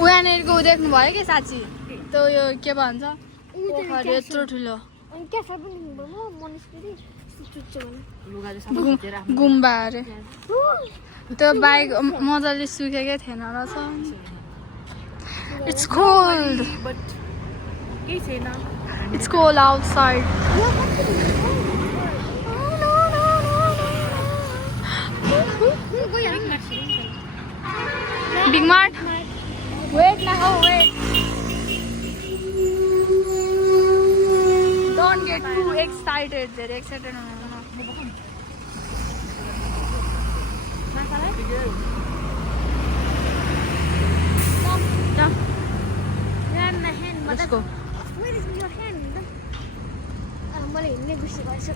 उहाँनिरको देख्नु भयो कि साँच्ची त्यो यो के भन्छ पोखरी यत्रो ठुलो गुम्बा अरे त्यो बाइक मजाले सुकेकै थिएन रहेछ It's cold. It's cold outside. Big Mart. Wait now, wait. Don't get too excited. They're excited. Come. Let's go. Where is your hand? मलाई हिँड्ने गुस्सा गर्छ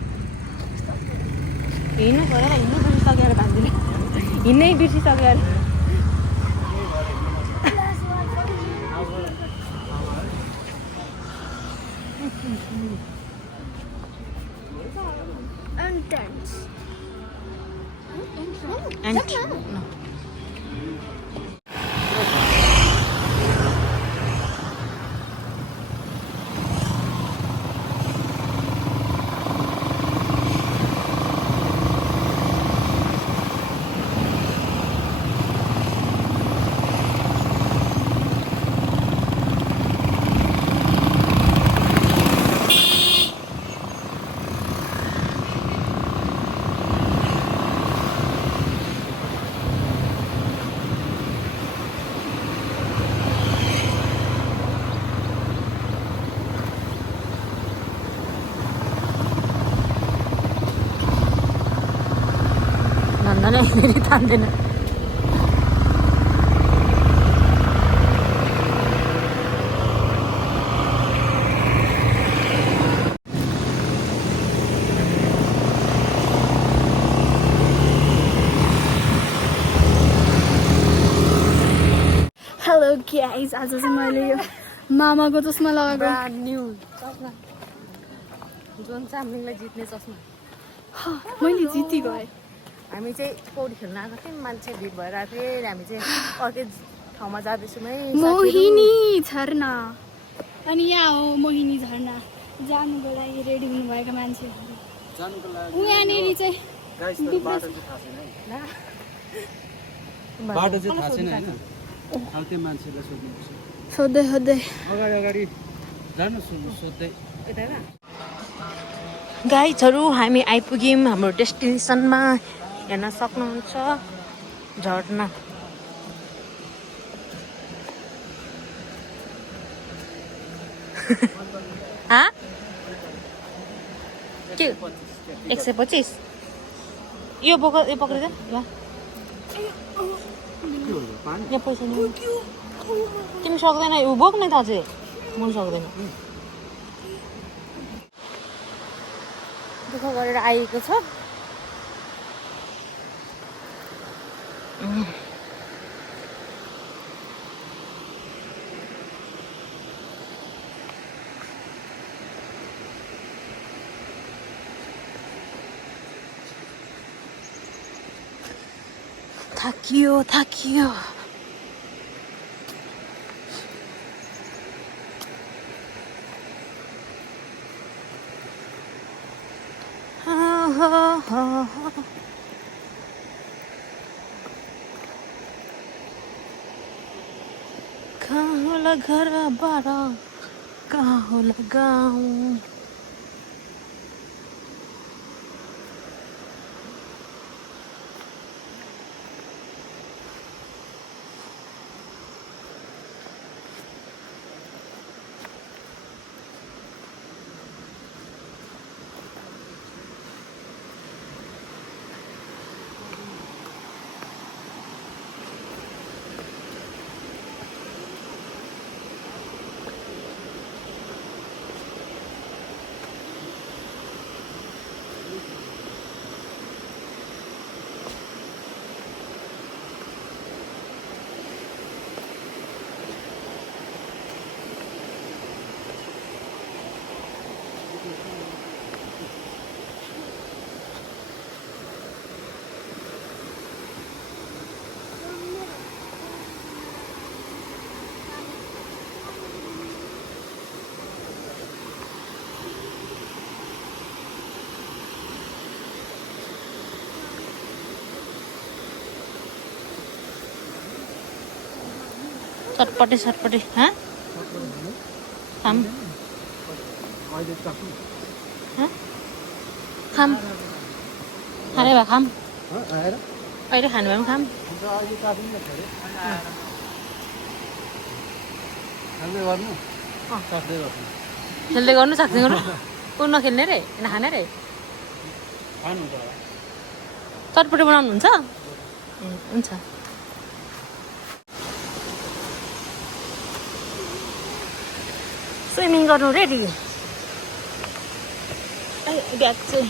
हिँड्नु पऱ्यो हिँड्नु बिर्सिसकेर भान्दिनँ हिँड्नै बिर्सिसकेर नन्दन फेरि तान्दैन हेलो गाइस आज चाहिँ मैले यो मामाको चस्मा लगाएको ब्रान्ड न्यू चस्मा जोन चामलिङलाई जित्ने चस्मा मैले जिति गएँ हामी चाहिँ पौडी खेल्न आएको थियौँ मान्छे भिड भएर आएको थिएँ हामी चाहिँ अर्कै ठाउँमा जाँदैछौँ है मोहिनी झरना अनि यहाँ हो मोहिनी झरना जानुको लागि रेडी हुनुभएका मान्छेहरू यहाँनिर चाहिँ बाटो चाहिँ थाहा छैन हैन अब त्यो मान्छेलाई सोध्नुपर्छ सोध्दै सोध्दै अगाडि जानु सोध्दै गाइजहरू हामी आइपुग्यौँ हाम्रो डेस्टिनेसनमा हेर्न सक्नुहुन्छ झरना के 125 यो पक्रिँदैन यहाँ पैसा नि तिमी सक्दैन ऊ बोक्न त अझै म सक्दैन दुःख गरेर आएको छ थाकियो कहाँ होला घर बार कहाँ होला गाउँ चटपटे सटपटे हाँ खाम अहिले टक्कै हाँ खाम खाने भए खाम आएर अहिले खाने भए पनि खाम अन्त अहिले काट्नु न छोरे खाँदै गर्नु काट्दै गर्नु खेल्दै गर्नु सक्दै गर्नु ऊ नखेल्ने रे नखाने रे खानुहुन्छ होला चटपटे बनाउनुहुन्छ ए हुन्छ स्विमिङ गर्नु रेडी ब्याग चाहिँ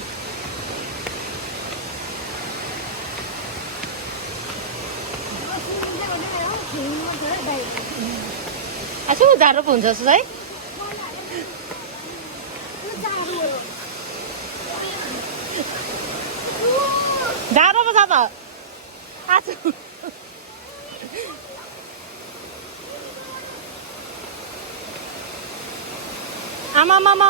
आछु जाडो पो हुन्छ जस्तो है जाडो पो छ त आछु आमा मामा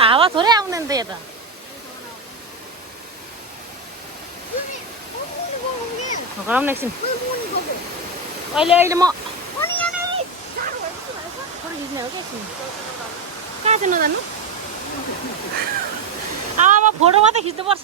हावा थोरै आउँदैन त यता गरम एकछिन अहिले अहिले म फोटो खिच्ने हो क्या एकछिन कहाँ चाहिँ नजानु आमा फोटो मात्रै खिच्नुपर्छ